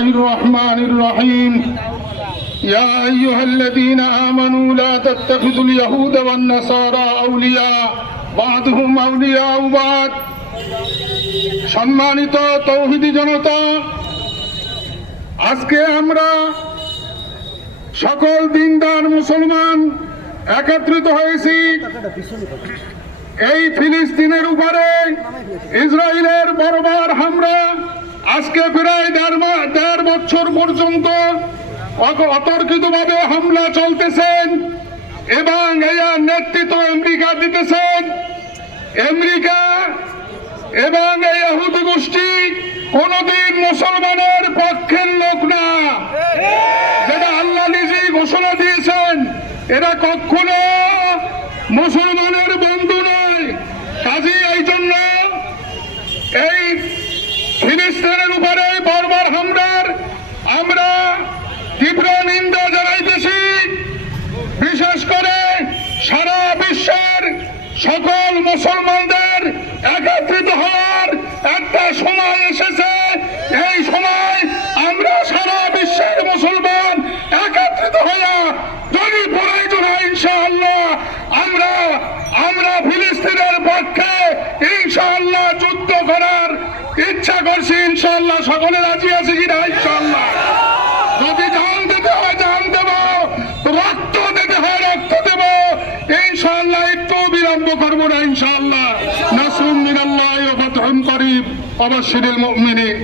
الله الرحمن الرحيم يا أيها الذين آمنوا لا تتخذوا اليهود والنصارى أولياء بعضهم أولياء بعض সম্মানিত তৌহিদি জনতা আজকে আমরা সকল দিনদার মুসলমান একত্রিত হয়েছি এই ফিলিস্তিনের উপরে ইসরায়েলের বড়বার হামলা আজকে প্রায় দেড় বছর পর্যন্ত অতর্কিতভাবে হামলা চলতেছেন এবং এর নেতৃত্ব আমেরিকা দিতেছেন। আমেরিকা এবং এই ইহুদি গোষ্ঠী কোনদিন মুসলমানের পক্ষের লোক না। যেটা আল্লাহ নিজেই ঘোষণা দিয়েছেন, এরা কখনো মুসলমানের বন্ধু নয় কাজী এই জন্য এই ফিলিস্তিনের উপরে বর্বর হামলার আমরা তীব্র নিন্দা জানাইতেছি। বিশেষ করে সারা বিশ্বের সকল মুসলমানদের একত্রিত হওয়ার একটা সময় এসেছে। এই সময় আমরা সারা বিশ্বের মুসলমান একত্রিত হইয়া যদি প্রয়োজন হয় ইনশাআল্লাহ, আমরা আমরা ফিলিস্তিনের পক্ষে ইনশাআল্লাহ যুদ্ধ করার ইচ্ছা করছি। ইনশাআল্লাহ সকলে রাজি আছে কিনা? ইনশাআল্লাহ। করব না ইনশাআল্লাহ। নাসরুম মিনাল্লাহ ওয়া ফাতহুন করিব অবশ্যিল মুমিনিন।